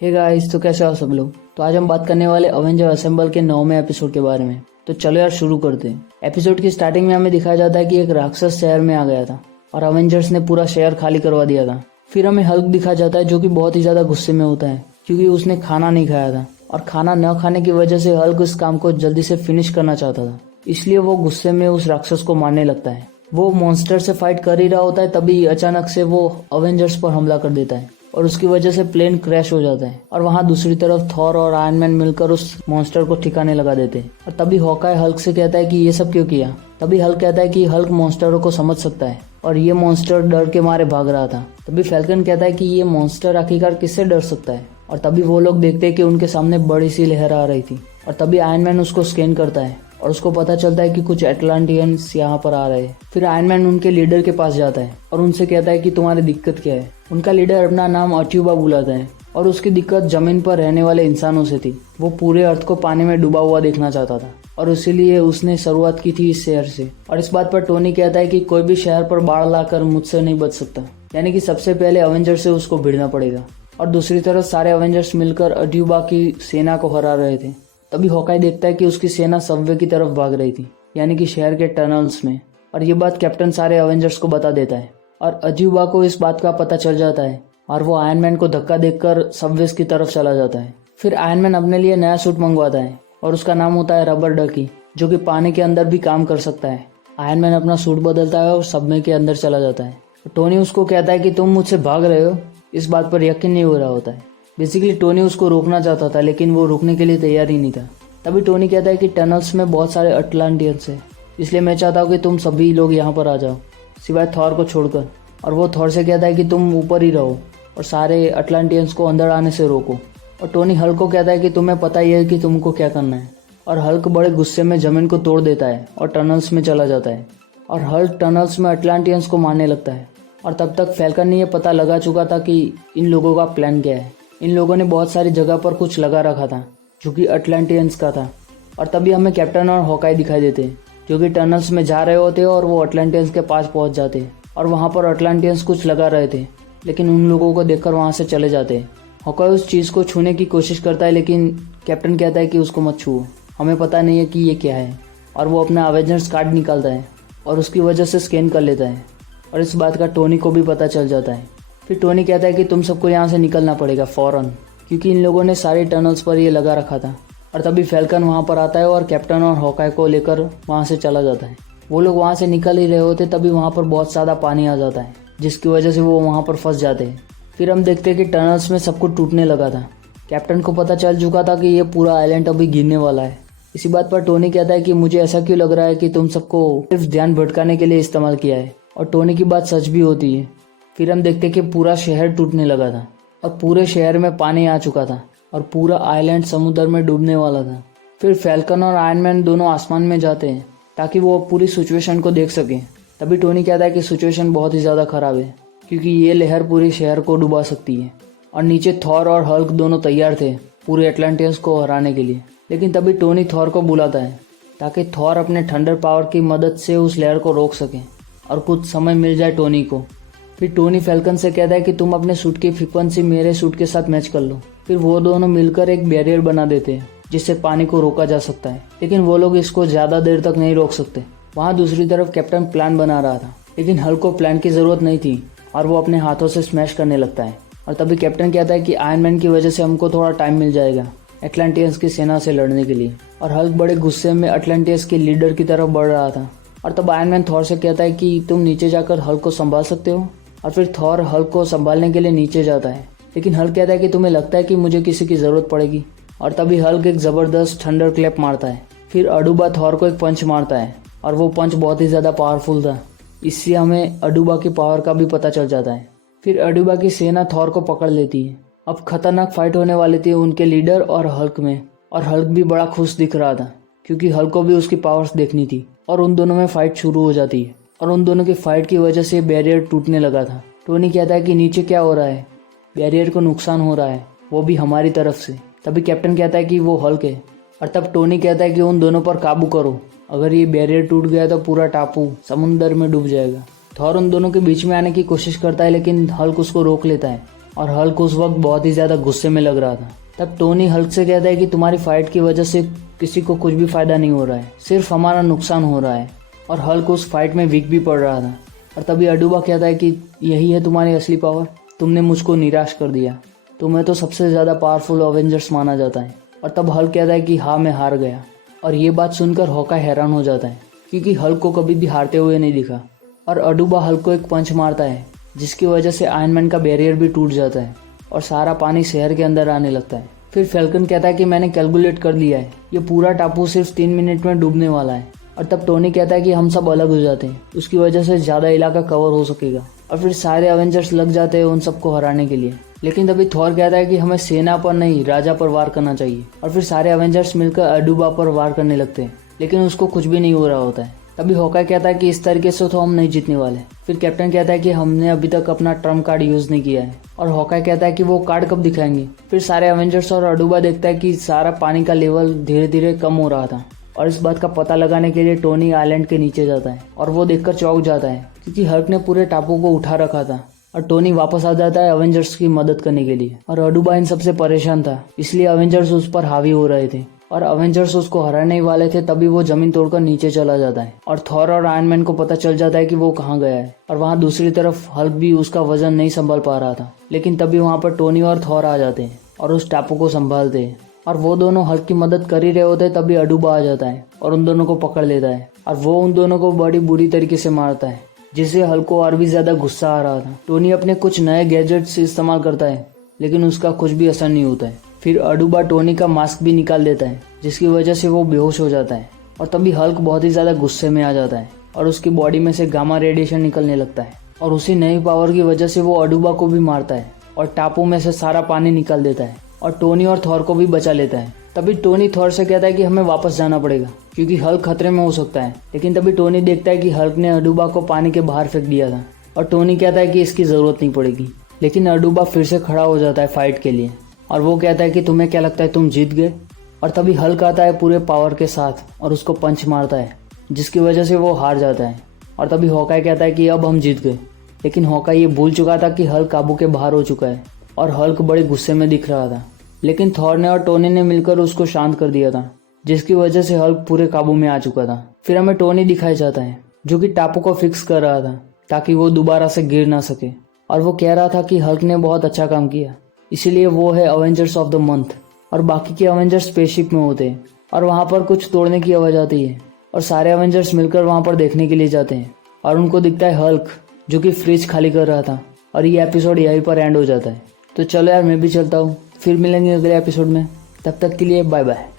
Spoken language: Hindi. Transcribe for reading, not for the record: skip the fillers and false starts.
हे गाइस, तो कैसे हो सब लोग। तो आज हम बात करने वाले अवेंजर असेंबल के 9वें एपिसोड के बारे में। तो चलो यार शुरू करते हैं। एपिसोड की स्टार्टिंग में हमें दिखाया जाता है कि एक राक्षस शहर में आ गया था और अवेंजर्स ने पूरा शहर खाली करवा दिया था। फिर हमें हल्क दिखाया जाता है जो कि बहुत ही ज्यादा गुस्से में होता है क्योंकि उसने खाना नहीं खाया था और खाना न खाने की वजह से हल्क उस काम को जल्दी से फिनिश करना चाहता था। इसलिए वो गुस्से में उस राक्षस को मारने लगता है। वो मॉन्स्टर से फाइट कर ही रहा होता है, तभी अचानक से वो अवेंजर्स पर हमला कर देता है और उसकी वजह से प्लेन क्रैश हो जाता है। और वहाँ दूसरी तरफ थॉर और आयरन मैन मिलकर उस मॉन्स्टर को ठिकाने लगा देते हैं। और तभी हॉकाई हल्क से कहता है कि ये सब क्यों किया। तभी हल्क कहता है कि हल्क मॉन्स्टरों को समझ सकता है और ये मॉन्स्टर डर के मारे भाग रहा था। तभी फैल्कन कहता है कि ये मॉन्स्टर आखिरकार किससे डर सकता है। और तभी वो लोग देखते हैं कि उनके सामने बड़ी सी लहर आ रही थी और तभी आयरन मैन उसको स्कैन करता है और उसको पता चलता है कि कुछ एटलांटियंस यहाँ पर आ रहे हैं। फिर आयरन मैन उनके लीडर के पास जाता है और उनसे कहता है कि तुम्हारी दिक्कत क्या है। उनका लीडर अपना नाम अट्यूबा बुलाता है और उसकी दिक्कत जमीन पर रहने वाले इंसानों से थी। वो पूरे अर्थ को पानी में डूबा हुआ देखना चाहता था और इसीलिए उसने शुरुआत की थी इस शहर से। और इस बात पर टोनी कहता है कि कोई भी शहर पर बाढ़ लाकर मुझसे नहीं बच सकता, यानी कि सबसे पहले अवेंजर से उसको भिड़ना पड़ेगा। और दूसरी तरफ सारे अवेंजर्स मिलकर अट्यूबा की सेना को हरा रहे थे। तभी हॉकाई देखता है कि उसकी सेना सबवे की तरफ भाग रही थी, यानी कि शहर के टनल्स में। और ये बात कैप्टन सारे अवेंजर्स को बता देता है और अट्यूबा को इस बात का पता चल जाता है और वो आयरन मैन को धक्का देकर सबवेज की तरफ चला जाता है। फिर आयरन मैन अपने लिए नया सूट मंगवाता है और उसका नाम होता है रबर डकी, जो कि पानी के अंदर भी काम कर सकता है। आयरन मैन अपना सूट बदलता है और सबवे के अंदर चला जाता है। टोनी उसको कहता है कि तुम मुझसे भाग रहे हो। इस बात पर यकीन नहीं हो रहा होता है। बेसिकली टोनी उसको रोकना चाहता था लेकिन वो रुकने के लिए तैयार ही नहीं था। तभी टोनी कहता है कि टनल्स में बहुत सारे अटलांटियंस हैं, इसलिए मैं चाहता हूँ कि तुम सभी लोग यहाँ पर आ जाओ सिवाय थॉर को छोड़कर। और वो थॉर से कहता है कि तुम ऊपर ही रहो और सारे अटलांटियंस को अंदर आने से रोको। और टोनी हल्क को कहता है कि तुम्हें पता ही है कि तुमको क्या करना है। और हल्क बड़े गुस्से में जमीन को तोड़ देता है और टनल्स में चला जाता है और हल्क टनल्स में अटलांटियंस को मारने लगता है। और तब तक फैल्कन ने यह पता लगा चुका था कि इन लोगों का प्लान क्या है। इन लोगों ने बहुत सारी जगह पर कुछ लगा रखा था जो कि अटलांटियंस का था। और तभी हमें कैप्टन और हॉकाई दिखाई देते हैं जो कि टनल्स में जा रहे होते हैं और वो अटलांटियंस के पास पहुंच जाते हैं और वहां पर अटलांटियंस कुछ लगा रहे थे लेकिन उन लोगों को देखकर वहां से चले जाते हैं। हॉकाई उस चीज़ को छूने की कोशिश करता है लेकिन कैप्टन कहता है कि उसको मत छुओ, हमें पता नहीं है कि ये क्या है। और वो अपना अवेंजर्स कार्ड निकालता है और उसकी वजह से स्कैन कर लेता है और इस बात का टोनी को भी पता चल जाता है। फिर टोनी कहता है कि तुम सबको यहाँ से निकलना पड़ेगा फौरन, क्योंकि इन लोगों ने सारे टनल्स पर ये लगा रखा था। और तभी फैल्कन वहाँ पर आता है और कैप्टन और हॉकाई को लेकर वहाँ से चला जाता है। वो लोग वहाँ से निकल ही रहे होते तभी वहाँ पर बहुत ज़्यादा पानी आ जाता है जिसकी वजह से वो वहाँ पर फंस जाते हैं। फिर हम देखते हैं कि टनल्स में सब कुछ टूटने लगा था। कैप्टन को पता चल चुका था कि ये पूरा आइलैंड अभी गिरने वाला है। इसी बात पर टोनी कहता है कि मुझे ऐसा क्यों लग रहा है कि तुम सबको सिर्फ ध्यान भटकाने के लिए इस्तेमाल किया है। और टोनी की बात सच भी होती है। फिर हम देखते कि पूरा शहर टूटने लगा था और पूरे शहर में पानी आ चुका था और पूरा आइलैंड समुद्र में डूबने वाला था। फिर फैल्कन और आयरन मैन दोनों आसमान में जाते हैं ताकि वो पूरी सिचुएशन को देख सकें। तभी टोनी कहता है कि सिचुएशन बहुत ही ज़्यादा ख़राब है क्योंकि ये लहर पूरे शहर को डुबा सकती है। और नीचे थॉर और हल्क दोनों तैयार थे पूरे अटलांटियंस को हराने के लिए। लेकिन तभी टोनी थॉर को बुलाता है ताकि थॉर अपने थंडर पावर की मदद से उस लहर को रोक सके और कुछ समय मिल जाए टोनी को। फिर टोनी फैल्कन से कहता है कि तुम अपने सूट की फ्रीक्वेंसी मेरे सूट के साथ मैच कर लो। फिर वो दोनों मिलकर एक बैरियर बना देते हैं जिससे पानी को रोका जा सकता है, लेकिन वो लोग इसको ज़्यादा देर तक नहीं रोक सकते। वहाँ दूसरी तरफ कैप्टन प्लान बना रहा था लेकिन हल्क को प्लान की ज़रूरत नहीं थी और वो अपने हाथों से स्मैश करने लगता है। और तभी कैप्टन कहता है कि आयरन मैन की वजह से हमको थोड़ा टाइम मिल जाएगा अटलांटियंस की सेना से लड़ने के लिए। और हल्क बड़े गुस्से में अटलांटियंस के लीडर की तरफ बढ़ रहा था। और तब आयरन मैन थॉर से कहता है कि तुम नीचे जाकर हल्क को संभाल सकते हो। और फिर थॉर हल्क को संभालने के लिए नीचे जाता है लेकिन हल्क कहता है कि तुम्हें लगता है कि मुझे किसी की ज़रूरत पड़ेगी। और तभी हल्क एक ज़बरदस्त थंडर क्लैप मारता है। फिर अडुबा थॉर को एक पंच मारता है और वो पंच बहुत ही ज़्यादा पावरफुल था, इससे हमें अडुबा की पावर का भी पता चल जाता है। फिर अडुबा की सेना थॉर को पकड़ लेती है। अब खतरनाक फाइट होने वाली थी उनके लीडर और हल्क में। और हल्क भी बड़ा खुश दिख रहा था क्योंकि हल्क को भी उसकी पावर्स देखनी थी। और उन दोनों में फाइट शुरू हो जाती है और उन दोनों की फाइट की वजह से बैरियर टूटने लगा था। टोनी कहता है कि नीचे क्या हो रहा है, बैरियर को नुकसान हो रहा है, वो भी हमारी तरफ से। तभी कैप्टन कहता है कि वो हल्क है। और तब टोनी कहता है कि उन दोनों पर काबू करो, अगर ये बैरियर टूट गया तो पूरा टापू समुंदर में डूब जाएगा। थॉर उन दोनों के बीच में आने की कोशिश करता है लेकिन हल्क उसको रोक लेता है और हल्क उस वक्त बहुत ही ज़्यादा गुस्से में लग रहा था। तब टोनी हल्क से कहता है कि तुम्हारी फाइट की वजह से किसी को कुछ भी फायदा नहीं हो रहा है, सिर्फ हमारा नुकसान हो रहा है। और हल्क उस फाइट में वीक भी पड़ रहा था। और तभी अडुबा कहता है कि यही है तुम्हारी असली पावर, तुमने मुझको निराश कर दिया, तुम्हें तो सबसे ज़्यादा पावरफुल अवेंजर्स माना जाता है। और तब हल्क कहता है कि हाँ मैं हार गया। और ये बात सुनकर हॉकाई हैरान हो जाता है क्योंकि हल्क को कभी भी हारते हुए नहीं दिखा। और अडुबा हल्क को एक पंच मारता है जिसकी वजह से आयरन मैन का बैरियर भी टूट जाता है और सारा पानी शहर के अंदर आने लगता है। फिर फैल्कन कहता है कि मैंने कैलकुलेट कर लिया है, ये पूरा टापू सिर्फ 3 मिनट में डूबने वाला है। और तब टोनी कहता है कि हम सब अलग हो जाते हैं, उसकी वजह से ज़्यादा इलाका कवर हो सकेगा। और फिर सारे अवेंजर्स लग जाते हैं उन सबको हराने के लिए। लेकिन तभी थॉर कहता है कि हमें सेना पर नहीं राजा पर वार करना चाहिए। और फिर सारे अवेंजर्स मिलकर अडुबा पर वार करने लगते हैं, लेकिन उसको कुछ भी नहीं हो रहा होता है। तभी हॉकाई कहता है कि इस तरीके से तो हम नहीं जीतने वाले। फिर कैप्टन कहता है कि हमने अभी तक अपना ट्रम्प कार्ड यूज़ नहीं किया है। और हॉकाई कहता है कि वो कार्ड कब दिखाएंगे। फिर सारे अवेंजर्स और अडुबा देखता है कि सारा पानी का लेवल धीरे धीरे कम हो रहा था। और इस बात का पता लगाने के लिए टोनी आइलैंड के नीचे जाता है और वो देखकर चौंक जाता है क्योंकि हल्क ने पूरे टापू को उठा रखा था। और टोनी वापस आ जाता है अवेंजर्स की मदद करने के लिए। और अडुबा इन सबसे परेशान था, इसलिए अवेंजर्स उस पर हावी हो रहे थे और अवेंजर्स उसको हराने ही वाले थे। तभी वो जमीन तोड़कर नीचे चला जाता है और थॉर और आयरन मैन को पता चल जाता है कि वो कहाँ गया है। और वहाँ दूसरी तरफ हल्क भी उसका वजन नहीं संभाल पा रहा था, लेकिन तभी वहाँ पर टोनी और थॉर आ जाते हैं और उस टापू को संभालते हैं। और वो दोनों हल्क की मदद कर ही रहे होते तभी अडुबा आ जाता है और उन दोनों को पकड़ लेता है। और वो उन दोनों को बड़ी बुरी तरीके से मारता है, जिससे हल्क को और भी ज्यादा गुस्सा आ रहा था। टोनी अपने कुछ नए गैजेट्स इस्तेमाल करता है, लेकिन उसका कुछ भी असर नहीं होता है। फिर अडुबा टोनी का मास्क भी निकाल देता है, जिसकी वजह से वो बेहोश हो जाता है। और तभी हल्क बहुत ही ज्यादा गुस्से में आ जाता है और उसकी बॉडी में से गामा रेडिएशन निकलने लगता है। और उसी नई पावर की वजह से वो अडुबा को भी मारता है और टापू में से सारा पानी निकाल देता है और टोनी और थॉर को भी बचा लेता है। तभी टोनी थॉर से कहता है कि हमें वापस जाना पड़ेगा क्योंकि हल्क खतरे में हो सकता है। लेकिन तभी टोनी देखता है कि हल्क ने अडुबा को पानी के बाहर फेंक दिया था और टोनी कहता है कि इसकी जरूरत नहीं पड़ेगी। लेकिन अडुबा फिर से खड़ा हो जाता है फाइट के लिए और वो कहता है कि तुम्हें क्या लगता है तुम जीत गए। और तभी हल्क आता है पूरे पावर के साथ और उसको पंच मारता है, जिसकी वजह से वो हार जाता है। और तभी हॉकाई कहता है कि अब हम जीत गए। लेकिन हॉकाई ये भूल चुका था कि हल्क काबू के बाहर हो चुका है और हल्क बड़े गुस्से में दिख रहा था। लेकिन थॉर ने और टोनी ने मिलकर उसको शांत कर दिया था, जिसकी वजह से हल्क पूरे काबू में आ चुका था। फिर हमें टोनी दिखाया जाता है जो कि टापू को फिक्स कर रहा था ताकि वो दोबारा से गिर ना सके। और वो कह रहा था कि हल्क ने बहुत अच्छा काम किया, इसीलिए वो है अवेंजर्स ऑफ द मंथ। और बाकी के अवेंजर्स स्पेसशिप में होते हैं और वहाँ पर कुछ तोड़ने की आवाज आती है और सारे अवेंजर्स मिलकर वहाँ पर देखने के लिए जाते हैं और उनको दिखता है हल्क जो कि फ्रिज खाली कर रहा था। और ये एपिसोड यहीं पर एंड हो जाता है। तो चलो यार मैं भी चलता हूँ, फिर मिलेंगे अगले एपिसोड में। तब तक के लिए बाय बाय।